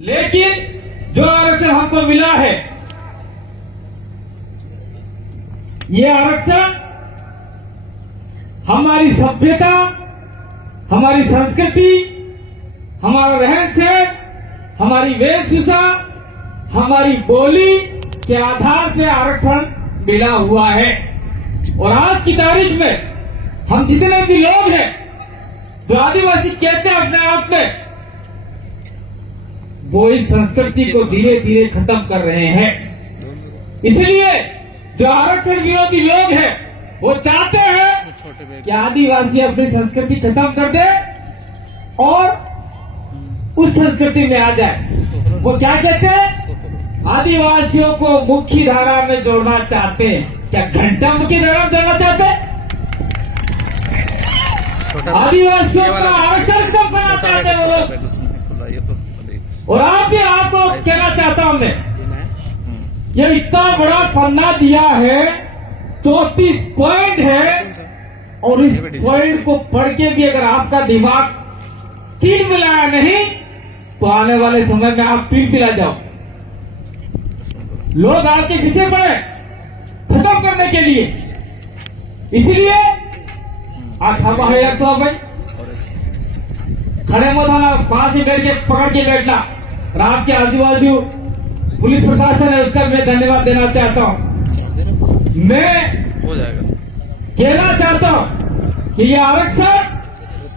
लेकिन जो आरक्षण हमको मिला है, ये आरक्षण हमारी सभ्यता, हमारी संस्कृति, हमारा रहन सहन, हमारी वेशभूषा, हमारी बोली के आधार पे आरक्षण मिला हुआ है। और आज की तारीख में हम जितने भी लोग हैं जो आदिवासी कहते हैं अपने आप में, वो इस संस्कृति को धीरे धीरे खत्म कर रहे हैं। इसलिए जो आरक्षण विरोधी लोग हैं वो चाहते हैं कि आदिवासी अपनी संस्कृति खत्म कर दे और उस संस्कृति में आ जाए। वो क्या कहते हैं? आदिवासियों को मुख्य धारा में जोड़ना चाहते हैं। क्या घंटा मुख्य धारा में जोड़ना चाहते हैं? आदिवासियों का आरक्षण कब करना चाहते हैं वो लोग? और आपको कहना चाहता हूं मैं, ये इतना बड़ा पन्ना दिया है, 34 पॉइंट है, और इस पॉइंट को पढ़ के भी अगर आपका दिमाग तीन मिलाया नहीं तो आने वाले समय में आप तीन पिला जाओ। लोग आपके पीछे पड़े खत्म करने के लिए, इसलिए आज हम भाई खड़े मत होना, पास ही बैठ के पकड़ के बैठना। रात के आजू बाजू पुलिस प्रशासन है, उसका मैं धन्यवाद देना चाहता हूं। मैं हो जाएगा कहना चाहता हूं कि ये आरक्षण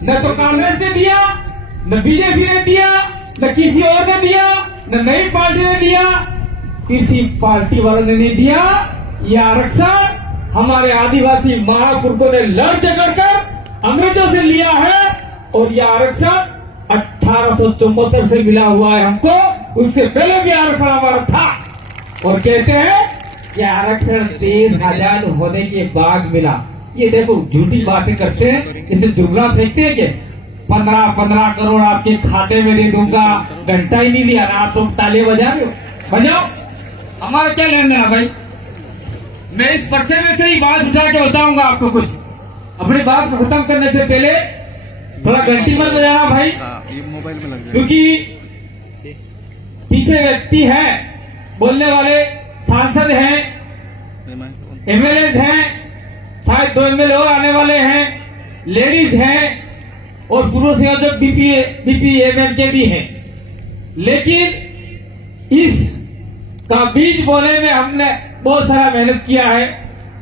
न तो कांग्रेस ने दिया, न बीजेपी ने दिया, न किसी और ने दिया, न नई पार्टी ने दिया, किसी पार्टी वालों ने नहीं दिया। ये आरक्षण हमारे आदिवासी महापुरुषों ने लड़ झगड़ कर अंग्रेजों से लिया है, और यह आरक्षण 1874 से मिला हुआ है हमको। उससे पहले भी आरक्षण हमारा था। और कहते हैं कि आरक्षण देश आजाद होने के बाद मिला। ये देखो झूठी बातें करते हैं, इसे जुमला फेंकते हैं कि 15 करोड़ आपके खाते में दे दूंगा, घंटा ही नहीं दिया ना, आप तुम ताली बजा रहे हो, बजाओ। हमारा क्या लेना है भाई? मैं इस पर्चे में से ही बात उठा के बताऊंगा आपको कुछ। अपनी बात को खत्म करने से पहले थोड़ा घंटी मत बजाना भाई, ये मोबाइल में लग जाएगा। क्योंकि पीछे व्यक्ति है, बोलने वाले सांसद हैं, एमएलए हैं, शायद 2 एमएलए और आने वाले हैं, लेडीज हैं और पूर्व संयोजक बीपीएमएम के भी हैं। लेकिन इस का बीज बोने में हमने बहुत सारा मेहनत किया है।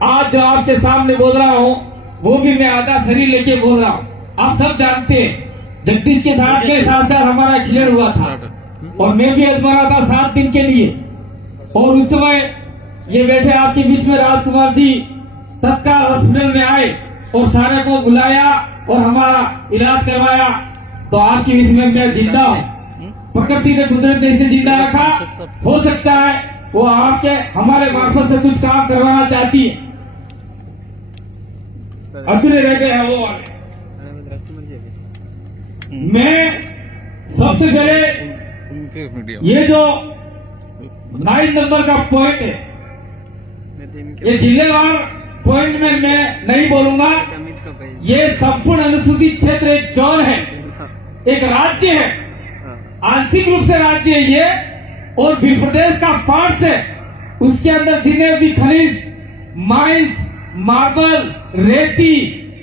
आज जो आपके सामने बोल रहा हूं वो भी मैं आधा शरीर लेके बोल रहा हूं। आप सब जानते हैं जगदीश के साथ के साथ हमारा एक्सीडेंट हुआ था और मैं भी अजमाना था 7 दिन के लिए। और उस समय ये बैठे आपके बीच में राजकुमार जी तत्काल हॉस्पिटल में आए और सारे को बुलाया और हमारा इलाज करवाया। तो आपके बीच में मैं जिंदा हूँ, प्रकृति ने कुदरत ने इसे जिंदा रखा। हो सकता है वो आपके हमारे मार्फत से कुछ काम करवाना चाहती है। अधूरे रह गए हैं वो वाले। मैं सबसे पहले ये जो 9 नंबर का पॉइंट है, ये जिलेवार पॉइंट में मैं नहीं बोलूंगा। ये संपूर्ण अनुसूचित क्षेत्र एक जोन है, एक राज्य है, आंशिक रूप से राज्य है ये, और भी प्रदेश का पार्ट है। उसके अंदर जितने भी खनिज, माइंस, मार्बल, रेती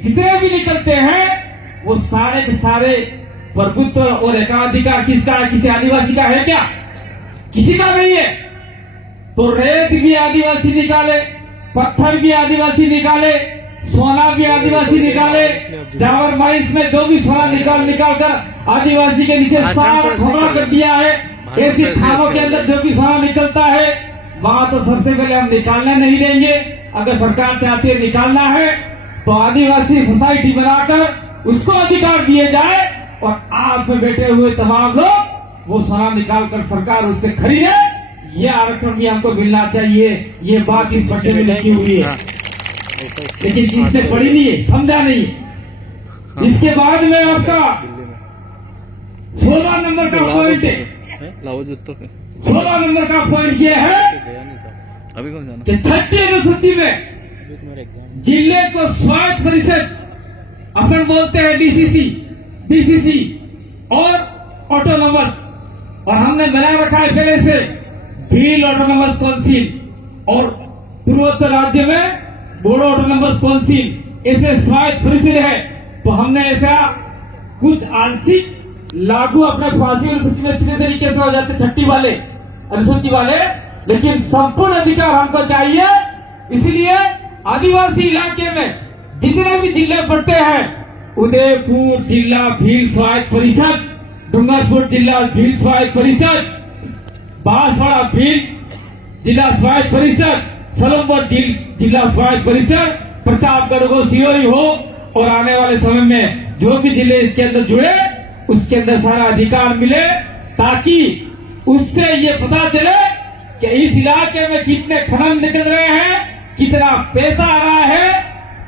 जितने भी निकलते हैं वो सारे के सारे प्रभुत्व और एकाधिकार किसका है? किसी आदिवासी का है क्या? किसी का नहीं है। तो रेत भी आदिवासी निकाले, पत्थर भी आदिवासी निकाले, सोना भी आदिवासी निकाले, जावर माइंस में जो भी सोना निकाल कर आदिवासी के नीचे सारा खोखला कर दिया है। ऐसी खानों के अंदर जो भी सोना निकलता है वहां तो सबसे पहले हम निकालने नहीं देंगे। अगर सरकार चाहती है निकालना है तो आदिवासी सोसाइटी बनाकर उसको अधिकार दिए जाए और आप में बैठे हुए तमाम लोग वो सोना निकाल कर सरकार उससे खरीदे। ये आरक्षण भी हमको मिलना चाहिए। ये बात इस पर्चे में लिखी हुई है, लेकिन जिसने पढ़ी नहीं है, समझा नहीं है। इसके बाद में आपका 16 नंबर का पॉइंट है। 16 नंबर का पॉइंट ये है कि 6ठी अनुसूची में जिले को स्वायत्त परिषद, अपन बोलते हैं डीसीसी और ऑटोनोमस, और हमने बना रखा है पहले से भील ऑटोनोमस काउंसिल और पूर्वोत्तर राज्य में बोडो ऑटोनोमस काउंसिल ऐसे स्वायत्त परिषद है। तो हमने ऐसा कुछ आंशिक लागू अपने फांसी अनुसूची में सीधे तरीके से हो जाते छठी वाले अनुसूची वाले, लेकिन संपूर्ण अधिकार हमको चाहिए। इसलिए आदिवासी इलाके में जितने भी जिले पड़ते हैं, उदयपुर जिला भील स्वायत्त परिषद, डूंगरपुर जिला भील स्वायत्त परिषद, बांसवाड़ा भील जिला स्वायत्त परिषद, सलमपुर जिला स्वायत्त परिषद, प्रतापगढ़ हो, सिरोही हो और आने वाले समय में जो भी जिले इसके अंदर जुड़े उसके अंदर सारा अधिकार मिले, ताकि उससे ये पता चले कि इस इलाके में कितने खनन निकल रहे हैं, कितना पैसा आ रहा है,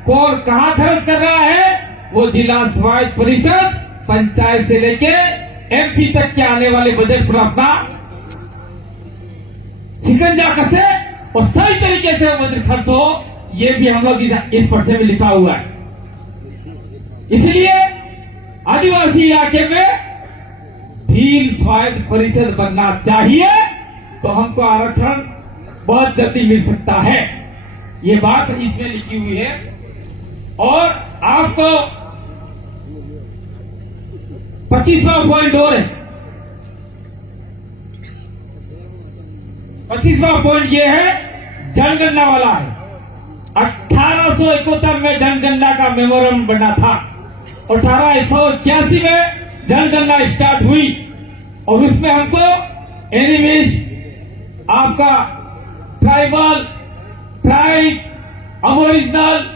कौन कहां खर्च कर रहा है। वो जिला स्वायत्त परिषद पंचायत से लेके एमपी तक के आने वाले बजट पर अपना शिकंजा कसे और सही तरीके से बजट खर्च हो, ये भी हम लोग इस पर्चे में लिखा हुआ है। इसलिए आदिवासी इलाके में भील स्वायत्त परिषद बनना चाहिए, तो हमको आरक्षण बहुत जल्दी मिल सकता है। ये बात इसमें लिखी हुई है। और आपको 25वां पॉइंट और है। 25वां पॉइंट ये है, जनगणना वाला है। 1871 में जनगणना का मेमोरेंडम बना था और 1881 में जनगणना स्टार्ट हुई और उसमें हमको एनिमिश, आपका ट्राइबल, ट्राइब, अबोरिजिनल,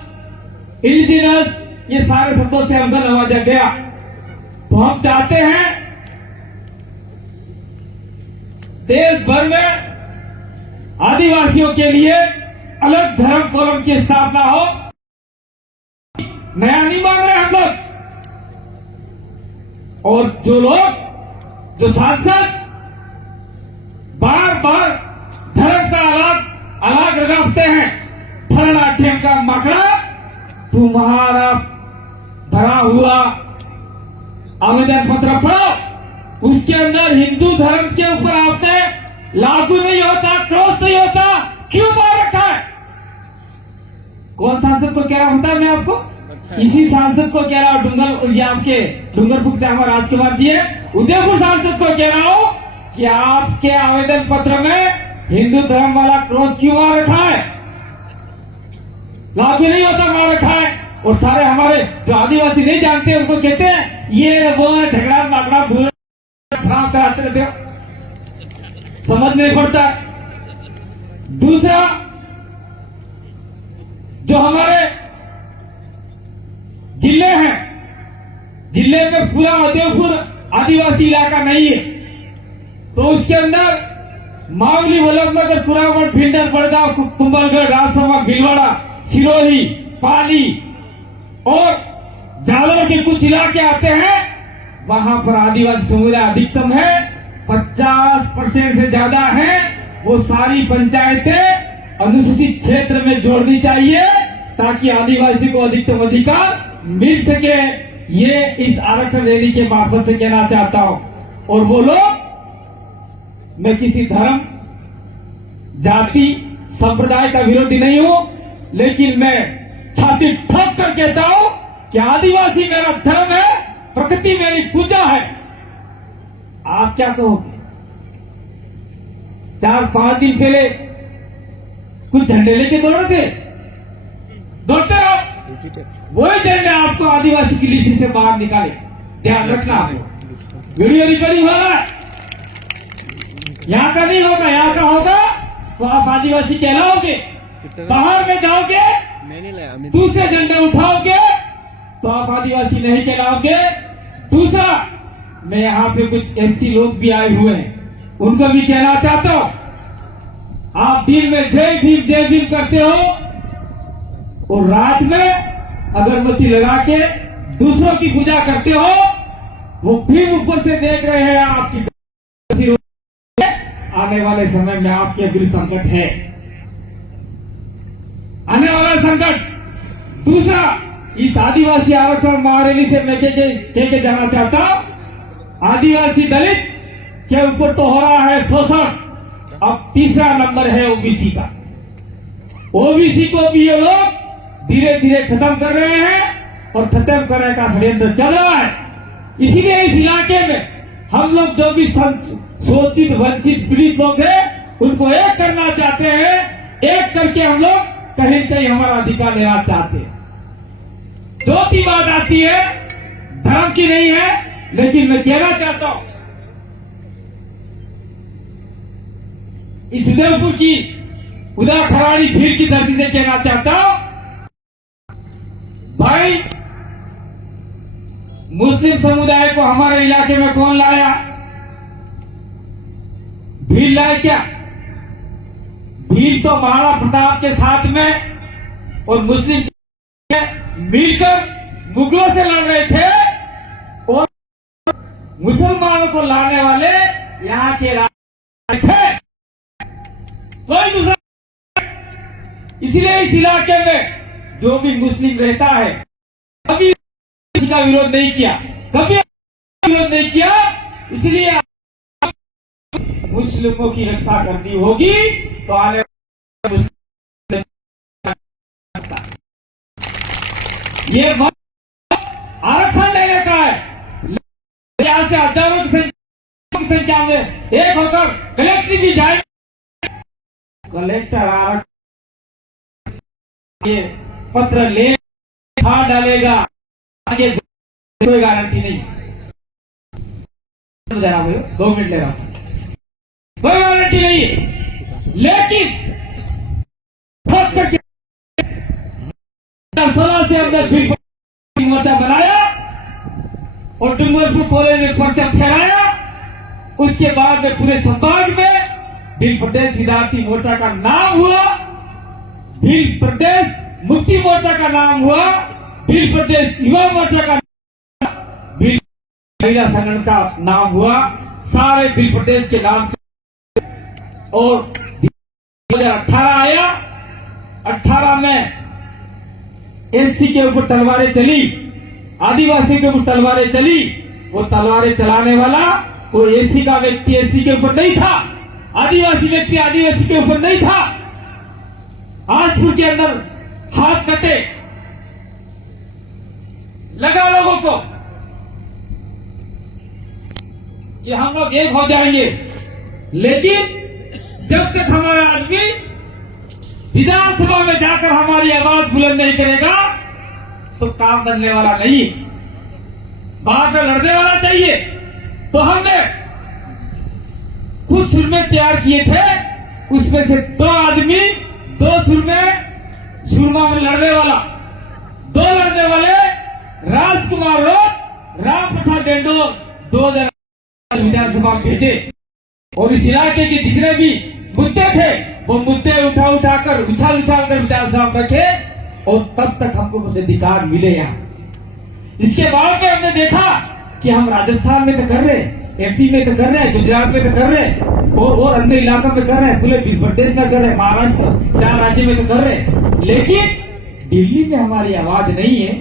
इंडिजिनस, ये सारे शब्दों से हमको नवाजा गया। तो हम चाहते हैं देश भर में आदिवासियों के लिए अलग धर्म कॉलम की स्थापना हो। नया नहीं मांग रहे हम लोग। और जो सांसद बार बार धर्म का अलग लगाते हैं, फलना ठेम का मकड़ा तुम्हारा भरा हुआ आवेदन पत्र पढ़ो, उसके अंदर हिंदू धर्म के ऊपर आपने लागू नहीं होता, क्रॉस नहीं होता, क्यों मार रखा है? कौन सांसद को कह रहा होता है? मैं आपको इसी सांसद को कह रहा हूं, ये आपके डूंगरपुर से हमारे राजकुमार जी है, उदयपुर सांसद को कह रहा हूं कि आपके आवेदन पत्र में हिंदू धर्म वाला क्रॉस क्यों मार रखा है? लागू नहीं होता, मार रखा है। और सारे हमारे जो आदिवासी नहीं जानते उनको कहते हैं ये वो झगड़ा माकड़ा भूरा खराब कराते रहते हो, समझ नहीं पड़ता। दूसरा, जो हमारे जिले हैं, जिले में पूरा उदयपुर आदिवासी इलाका नहीं है, तो उसके अंदर मावली, वल्लभनगर, कुरावट, भिंडर, बड़गांव, कुंभलगढ़, राजसमंद, भीलवाड़ा, सिरोही, पाली और जालोर के कुछ इलाके आते हैं। वहां पर आदिवासी समुदाय अधिकतम है, 50% से ज्यादा है। वो सारी पंचायतें अनुसूचित क्षेत्र में जोड़नी चाहिए ताकि आदिवासी को अधिकतम अधिकार मिल सके। ये इस आरक्षण रैली के मार्फत से कहना चाहता हूं। और वो लोग, मैं किसी धर्म, जाति, संप्रदाय का विरोधी नहीं हूं, लेकिन मैं छाती ठोक कर कहता हूं कि आदिवासी मेरा धर्म है, प्रकृति मेरी पूजा है। आप क्या कहोगे? 4-5 दिन पहले कुछ झंडे लेके दौड़ते रहो, वही झंडे आपको आदिवासी की लिस्ट से बाहर निकाले। ध्यान रखना, वीडियो रिकॉर्डिंग हो रहा है, यहाँ का नहीं होगा, यहाँ का होगा तो आप आदिवासी कहलाओगे। बाहर में जाओगे, दूसरे झंडे उठाओगे तो आप आदिवासी नहीं कहलाओगे। दूसरा, मैं यहाँ पे कुछ एससी लोग भी आए हुए हैं, उनको भी कहना चाहता हूं, आप दिन में जय भीम करते हो और रात में अगरबत्ती लगा के दूसरों की पूजा करते हो। वो भीम ऊपर से देख रहे हैं आपकी। आने वाले समय में आपके गृह संकट है, आने वाला संकट। दूसरा, इस आदिवासी आरक्षण महारैली से मैं कह के जाना चाहता हूं, आदिवासी दलित के ऊपर तो हो रहा है शोषण, अब तीसरा नंबर है ओबीसी का। ओबीसी को भी ये लोग धीरे धीरे खत्म कर रहे हैं और खत्म करने का षड्यंत्र चल रहा है। इसीलिए इस इलाके में हम लोग जो भी शोषित वंचित पीड़ित लोग हैं उनको एक करना चाहते हैं। एक करके हम लोग कहीं कहीं हमारा अधिकार लेना चाहते हैं। दो तीन बात आती है, धर्म की नहीं है, लेकिन मैं कहना चाहता हूं इस उदयपुर की उदा खराड़ी भीड़ की धरती से कहना चाहता हूं, भाई मुस्लिम समुदाय को हमारे इलाके में कौन लाया? भीड़ लाए क्या? भीड़ तो महाराणा प्रताप के साथ में और मुस्लिम मिलकर मुगलों से लड़ रहे थे और मुसलमानों को लाने वाले यहाँ के राजा थे, कोई दूसरा। इसलिए इस इलाके में जो भी मुस्लिम रहता है कभी किसी का विरोध नहीं किया, कभी विरोध नहीं किया। इसलिए मुस्लिमों की रक्षा करनी होगी तो आने ये आरक्षण लेने का है। यहाँ से हजारों की संख्या में एक होकर कलेक्टर भी जाए, कलेक्टर आरक्षण पत्र ले खा डालेगा, आगे कोई गारंटी नहीं। 2 मिनट ले रहा हूं, कोई गारंटी नहीं है। लेकिन 16 से हमने फिर मोर्चा बनाया और डूंगरपुर कॉलेज में पर्चा फहराया। उसके बाद में पूरे संभाग में भील प्रदेश विद्यार्थी मोर्चा का नाम हुआ, भील प्रदेश मुक्ति मोर्चा का नाम हुआ, भील प्रदेश युवा मोर्चा का, भील महिला संगठन का नाम हुआ, सारे भील प्रदेश के नाम। और 2018 आया, 18 में एससी के ऊपर तलवारें चली, आदिवासी के ऊपर तलवारें चली। वो तलवारें चलाने वाला कोई एससी का व्यक्ति एससी के ऊपर नहीं था, आदिवासी व्यक्ति आदिवासी के ऊपर नहीं था। आजपुर के अंदर हाथ कटे लगा लोगों को कि हम लोग एक हो जाएंगे, लेकिन जब तक हमारा आदमी विधानसभा में जाकर हमारी आवाज बुलंद नहीं करेगा तो काम बनने वाला नहीं। बाहर में लड़ने वाला चाहिए। तो हमने कुछ सुरमे तैयार किए थे, उसमें से 2 आदमी 2 सुरमा में लड़ने वाला, 2 लड़ने वाले राजकुमार रोड, राम प्रसाद डेंडो 2 जन विधानसभा में भेजे। और इस इलाके के जितने भी मुद्दे थे वो मुद्दे उठाकर उछाल कर विधानसभा में रखे और तब तक हमको कुछ अधिकार मिले यहाँ। इसके बाद में हमने देखा कि हम राजस्थान में तो कर रहे, एमपी में तो कर रहे हैं, गुजरात में तो कर रहे और अन्य इलाकों में कर रहे हैं, पूरे प्रदेश में कर रहे हैं, महाराष्ट्र 4 राज्य में तो कर रहे हैं। लेकिन दिल्ली में हमारी आवाज नहीं है।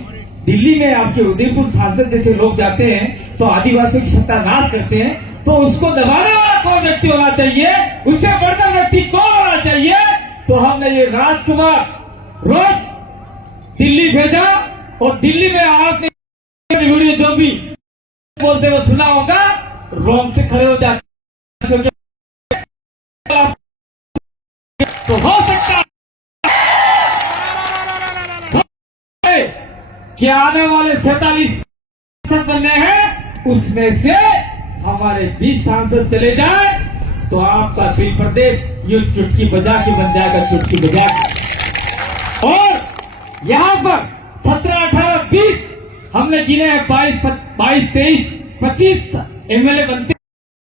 दिल्ली में आपके उदयपुर सांसद जैसे लोग जाते हैं तो आदिवासियों की सत्यानाश करते हैं, तो उसको दबाने वाला कौन व्यक्ति होना चाहिए, उससे बढ़कर व्यक्ति कौन होना चाहिए। तो हमने ये राजकुमार रोज दिल्ली भेजा और दिल्ली में आपने वीडियो जो भी बोलते हुए सुना होगा, रोम से खड़े हो जाते। तो हो सकता है कि आने वाले 47 बनने हैं, उसमें से हमारे 20 सांसद चले जाए तो आपका भील प्रदेश ये चुटकी बजा के बन जाएगा, चुटकी बजा के। और यहाँ पर 17, 18, 20 हमने गिने हैं, 22, 23, 25 एमएलए बनते,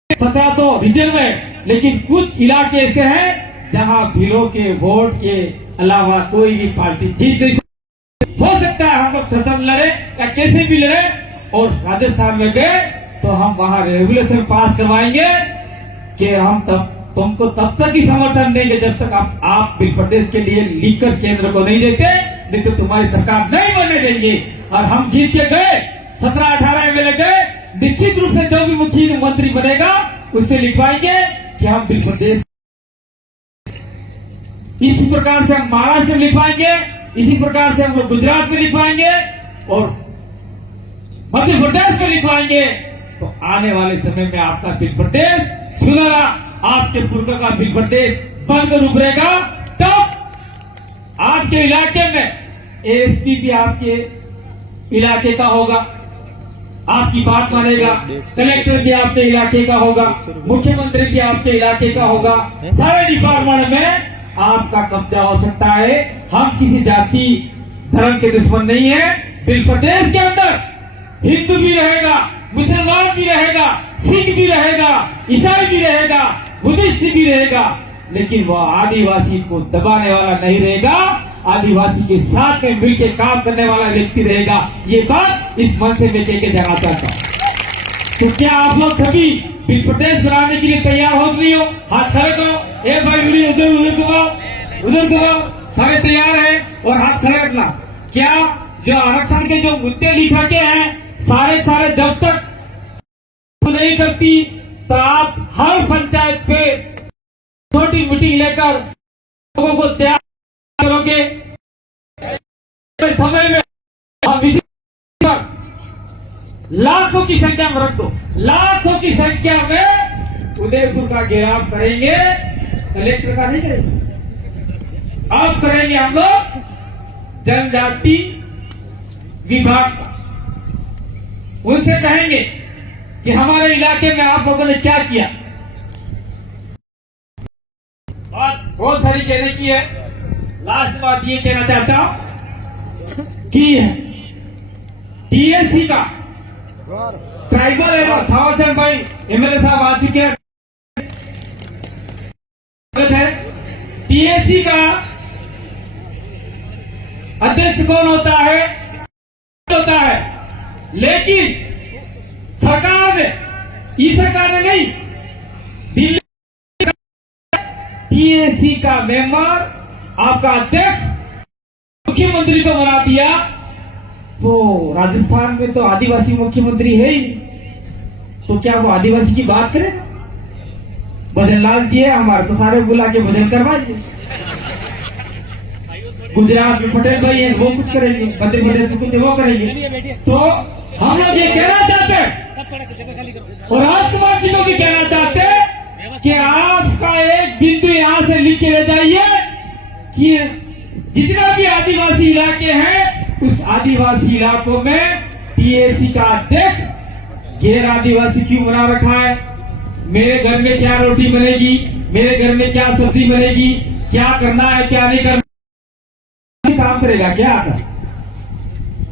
17 तो रिजर्व है। लेकिन कुछ इलाके ऐसे हैं जहाँ भीलों के वोट के अलावा कोई भी पार्टी जीत नहीं सकती। हो सकता है हम लोग सदन लड़े या कैसे भी लड़े और राजस्थान में गए तो हम वहां रेगुलेशन पास करवाएंगे कि हम तुमको तब तक ही समर्थन देंगे जब तक आप भील प्रदेश के लिए लिखकर केंद्र को नहीं देते, नहीं तो तुम्हारी सरकार नहीं बनने देंगे। और हम जीत के गए, 17, 18 एमएलए गए, निश्चित रूप से जो भी मुख्यमंत्री बनेगा उससे लिखवाएंगे कि हम बिल प्रदेश। इसी प्रकार से हम महाराष्ट्र में लिखवाएंगे, इसी प्रकार से हम लोग गुजरात में लिखवाएंगे और मध्य प्रदेश में लिखवाएंगे। तो आने वाले समय में आपका बिल प्रदेश सुनहरा, आपके पूर्व का बिल प्रदेश बनकर उभरेगा। तब आपके इलाके में एएसपी भी आपके इलाके का होगा, आपकी बात मानेगा। कलेक्टर भी आपके इलाके का होगा, मुख्यमंत्री भी आपके इलाके का होगा। सारे डिपार्टमेंट में आपका कब्जा हो सकता है। हम किसी जाति धर्म के दुश्मन नहीं है। बिल प्रदेश के अंदर हिंदू भी रहेगा, मुसलमान भी रहेगा, सिख भी रहेगा, ईसाई भी रहेगा, बुद्धिस्ट भी रहेगा, लेकिन वह आदिवासी को दबाने वाला नहीं रहेगा। आदिवासी के साथ में मिलकर काम करने वाला व्यक्ति रहेगा। ये बात इस मंच से मैं कहकर जाना चाहता हूँ। तो क्या आप लोग सभी बिल प्रदेश बनाने के लिए तैयार हो नहीं हो? हाथ खड़े करो। एक भाई उधर उधर घुमाओ, उधर घुमाओ। सारे तैयार है और हाथ खड़े रखना। क्या जो आरक्षण के जो मुद्दे लिखा के हैं सारे जब तक नहीं करती तो आप हर पंचायत पे छोटी मीटिंग लेकर लोगों को तैयार करोगे। समय में हम इसी पर लाखों की संख्या में रख दो, लाखों की संख्या में उदयपुर का घेराव करेंगे। कलेक्टर का नहीं करेंगे, अब करेंगे हम लोग जनजाति विभाग का। उनसे कहेंगे कि हमारे इलाके में आप लोगों ने क्या किया। बात बहुत सारी कहने की है। लास्ट बात ये कहना चाहता हूं कि टीएससी का ट्राइबल एवं थावरचंद भाई एमएलए साहब आ चुके हैं। टीएससी का अध्यक्ष कौन होता है? लेकिन सरकार ने, ई सरकार ने नहीं, दिल्ली टीएससी का मेंबर आपका अध्यक्ष मुख्यमंत्री को बना दिया। तो राजस्थान में तो आदिवासी मुख्यमंत्री है ही, तो क्या वो आदिवासी की बात करेगा? भजन लाल जी है हमारे, तो सारे बुला के भजन करवाइए। गुजरात में पटेल भाई है, वो कुछ करेंगे, मध्य प्रदेश में कुछ वो करेंगे। तो हम लोग ये कहना चाहते हैं और राजकुमार जी को भी कहना चाहते हैं कि आपका एक बिंदु यहाँ से लिख के ले जाइए कि जितना भी आदिवासी इलाके हैं उस आदिवासी इलाकों में टीएससी का अध्यक्ष गैर आदिवासी क्यों बना रखा है। मेरे घर में क्या रोटी बनेगी, मेरे घर में क्या सब्जी बनेगी, क्या करना है क्या नहीं करना, काम करेगा क्या?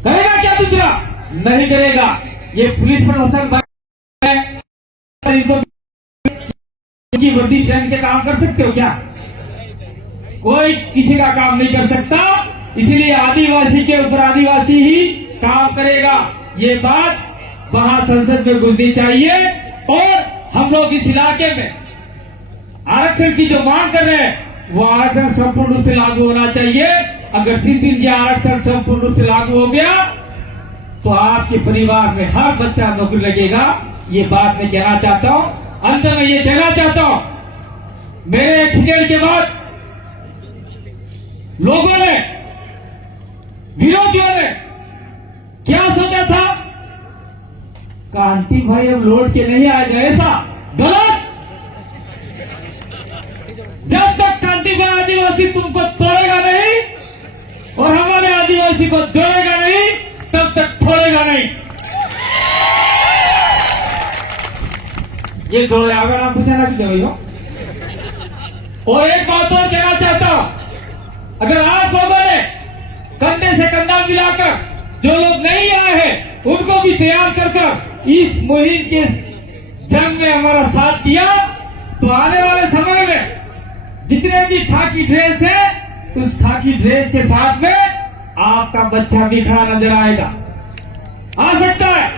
करेगा क्या? दूसरा नहीं करेगा। ये पुलिस प्रशासन की वर्दी पहन के काम कर सकते हो क्या? कोई किसी का काम नहीं कर सकता। इसलिए आदिवासी के ऊपर आदिवासी ही काम करेगा। ये बात वहां संसद में घुसनी चाहिए। और हम लोग इस इलाके में आरक्षण की जो मांग कर रहे हैं वो आरक्षण संपूर्ण रूप से लागू होना चाहिए। अगर 3 दिन के आरक्षण संपूर्ण रूप से लागू हो गया तो आपके परिवार में हर बच्चा नौकरी लगेगा। ये बात मैं कहना चाहता हूं। अंत में ये कहना चाहता हूं, मेरे एक्सीडेंट के बाद लोगों ने, विरोधियों ने क्या सोचा था? कांति भाई अब लौट के नहीं आएगा, ऐसा गलत। जब तक कांति भाई आदिवासी तुमको तोड़ेगा नहीं और हमारे आदिवासी को जोड़ेगा नहीं तब तक छोड़ेगा नहीं। ये जोड़े आगे ना पूछा ना भी हो। और एक बात और कहना चाहता हूं, अगर आप लोगों ने कंधे से कंधा मिलाकर जो लोग नहीं आए हैं उनको भी तैयार कर इस मुहिम के जंग में हमारा साथ दिया तो आने वाले समय में जितने भी खाकी ड्रेस है उस खाकी ड्रेस के साथ में आपका बच्चा भी खड़ा नजर आएगा। आ सकता है